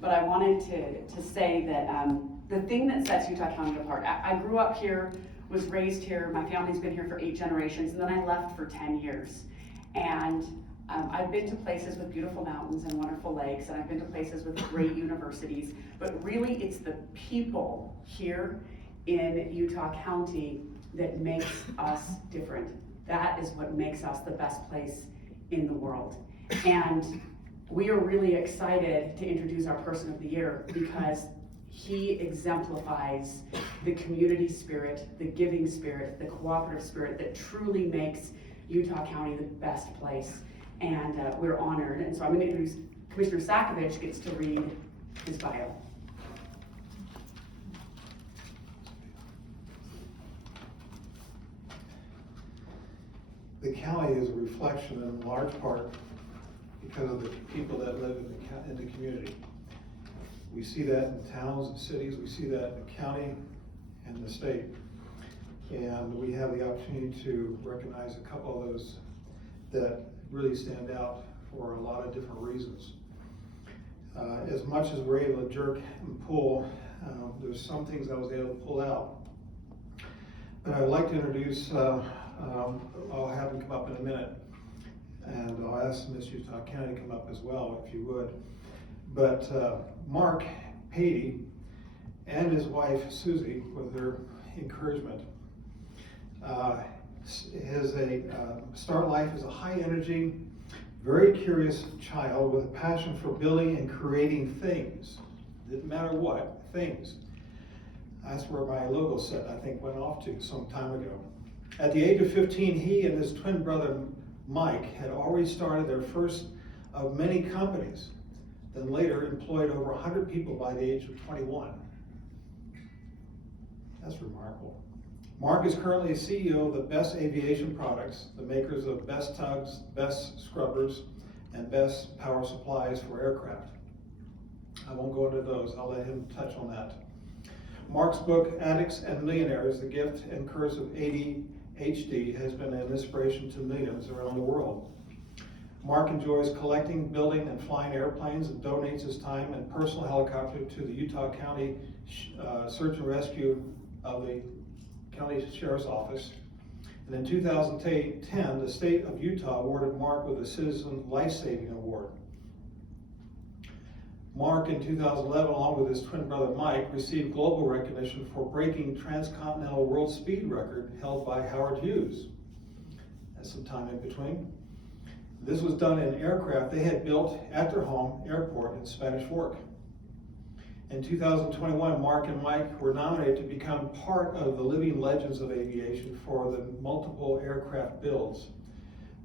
but I wanted to say that the thing that sets Utah County apart, I grew up here, was raised here, my family's been here for 8 generations, and then I left for 10 years. And I've been to places with beautiful mountains and wonderful lakes, and I've been to places with great universities, but really it's the people here in Utah County that makes us different. That is what makes us the best place in the world. And we are really excited to introduce our Person of the Year because he exemplifies the community spirit, the giving spirit, the cooperative spirit that truly makes Utah County the best place. And we're honored. And so I'm going to introduce Commissioner Sakovich gets to read his bio. The county is a reflection in large part because of the people that live in the community. We see that in towns and cities, we see that in the county and the state. And we have the opportunity to recognize a couple of those that really stand out for a lot of different reasons. As much as we're able to jerk and pull, there's some things I was able to pull out. But I'd like to introduce, I'll have him come up in a minute, and I'll ask Miss Utah County to come up as well, if you would. But Mark Patey and his wife Susie, with their encouragement, start life as a high energy, very curious child with a passion for building and creating things. Didn't matter what, things. That's where my logo set, I think, went off to some time ago. At the age of 15, he and his twin brother Mike had already started their first of many companies, then later employed over 100 people by the age of 21. That's remarkable. Mark is currently CEO of the Best Aviation Products, the makers of Best Tugs, Best Scrubbers, and Best Power Supplies for aircraft. I won't go into those, I'll let him touch on that. Mark's book, Addicts and Millionaires, The Gift and Curse of ADHD, has been an inspiration to millions around the world. Mark enjoys collecting, building, and flying airplanes and donates his time and personal helicopter to the Utah County Search and Rescue of the County Sheriff's Office. And in 2010, the state of Utah awarded Mark with a Citizen Life-Saving Award. Mark, in 2011, along with his twin brother Mike, received global recognition for breaking transcontinental world speed record held by Howard Hughes. That's some time in between. This was done in aircraft they had built at their home airport in Spanish Fork. In 2021, Mark and Mike were nominated to become part of the Living Legends of Aviation for the multiple aircraft builds,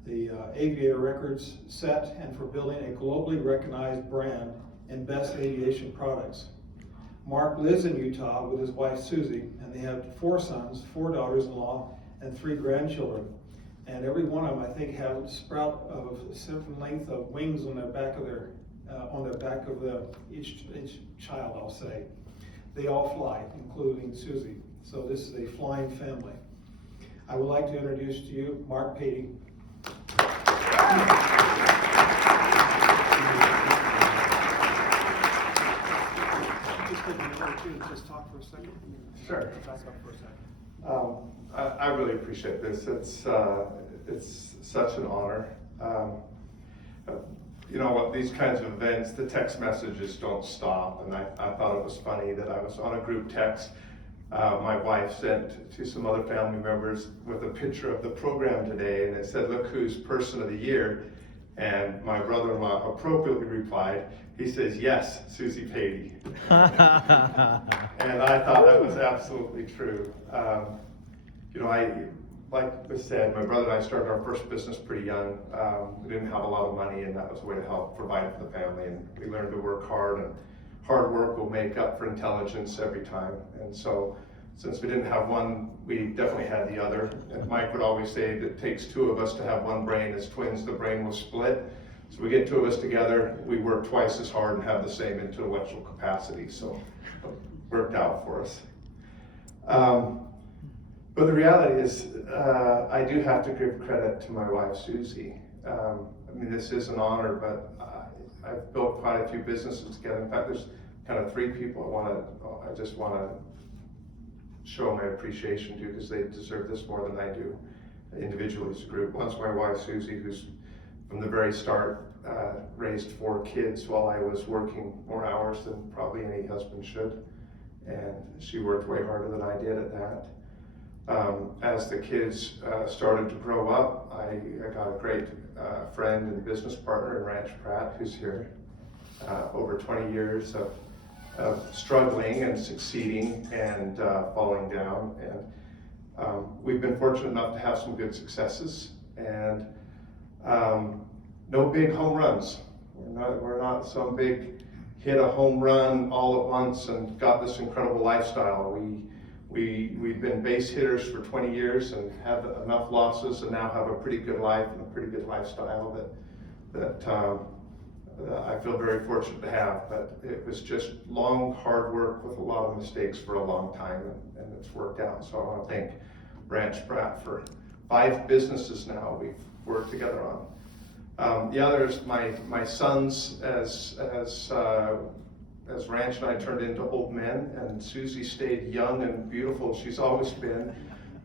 the Aviator Records set, and for building a globally recognized brand in Best Aviation Products. Mark lives in Utah with his wife Susie, and they have 4 sons, 4 daughters-in-law, and 3 grandchildren. And every one of them, I think, have a sprout of a certain length of wings on their back of each child, I'll say. They all fly, including Susie. So this is a flying family. I would like to introduce to you Mark Patey. Just talk for a second. Sure. Talk for a second. I really appreciate this. It's such an honor. You know what, these kinds of events, the text messages don't stop, and I thought it was funny that I was on a group text my wife sent to some other family members with a picture of the program today, and it said, "Look who's Person of the Year," and my brother-in-law appropriately replied, he says, "Yes, Susie Patey." And I thought that was absolutely true. You know, like was said, my brother and I started our first business pretty young. We didn't have a lot of money, and that was a way to help provide for the family. And we learned to work hard, and hard work will make up for intelligence every time. And so, since we didn't have one, we definitely had the other. And Mike would always say that it takes 2 of us to have one brain. As twins, the brain will split. So we get 2 of us together, we work twice as hard and have the same intellectual capacity. So it worked out for us. But the reality is, I do have to give credit to my wife, Susie. I mean, this is an honor, but I've built quite a few businesses together. In fact, there's kind of 3 people I just want to show my appreciation to, because they deserve this more than I do individually as a group. One's my wife, Susie, who's from the very start raised 4 kids while I was working more hours than probably any husband should. And she worked way harder than I did at that. As the kids started to grow up, I got a great friend and business partner in Ranch Pratt, who's here. Over 20 years of struggling and succeeding and falling down. And we've been fortunate enough to have some good successes, and no big home runs. We're not some big hit a home run all at once and got this incredible lifestyle. We've been base hitters for 20 years and have enough losses and now have a pretty good life and a pretty good lifestyle that I feel very fortunate to have. But it was just long, hard work with a lot of mistakes for a long time, and it's worked out. So I want to thank Ranch Pratt for 5 businesses now we've worked together on. The others, my sons, as Ranch and I turned into old men, and Susie stayed young and beautiful. She's always been.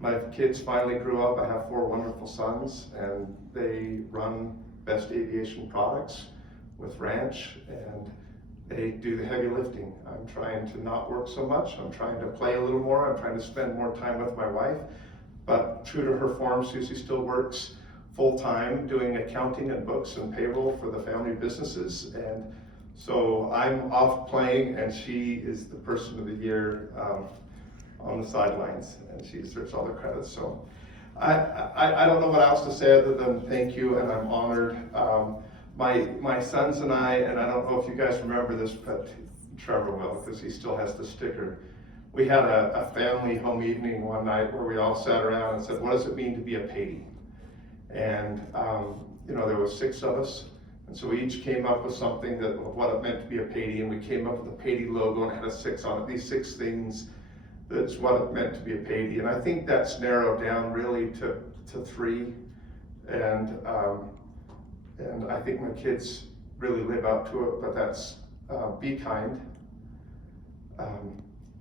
My kids finally grew up. I have 4 wonderful sons, and they run Best Aviation Products with Ranch, and they do the heavy lifting. I'm trying to not work so much. I'm trying to play a little more. I'm trying to spend more time with my wife. But true to her form, Susie still works full-time doing accounting and books and payroll for the family businesses. And so I'm off playing, and she is the person of the year on the sidelines, and she deserves all the credit. So I don't know what else to say other than thank you, and I'm honored. My sons and I don't know if you guys remember this, but Trevor will, because he still has the sticker. We had a family home evening one night where we all sat around and said, what does it mean to be a Patey? And there were 6 of us, and so we each came up with something of what it meant to be a Patey, and we came up with a Patey logo and had a 6 on it. These 6 things, that's what it meant to be a Patey. And I think that's narrowed down really to 3. And I think my kids really live up to it, but that's be kind,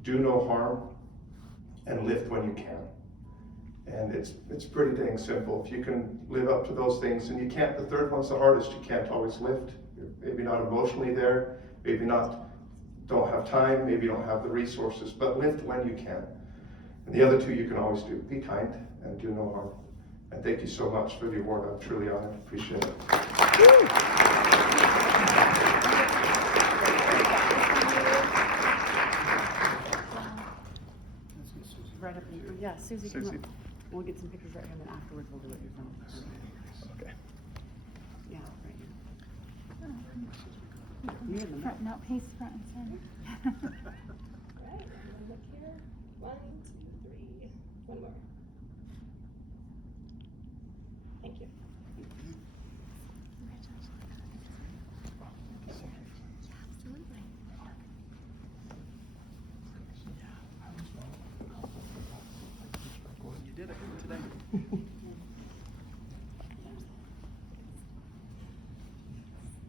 do no harm, and lift when you can. And it's pretty dang simple. If you can live up to those things, and you can't, the 3rd one's the hardest, you can't always lift. You're maybe not emotionally there, maybe don't have time, maybe you don't have the resources, but lift when you can. And the other 2 you can always do. Be kind and do no harm. And thank you so much for the award. I'm truly honored. Appreciate it. Right up here. Yeah, Susie, come up. We'll get some pictures right here, and then afterwards we'll do it yourself. Okay. Yeah, right here. You in the Front, no, he's front and center. Right, look here. 1, 2, 3. One more. Thank you. Absolutely. You did it today.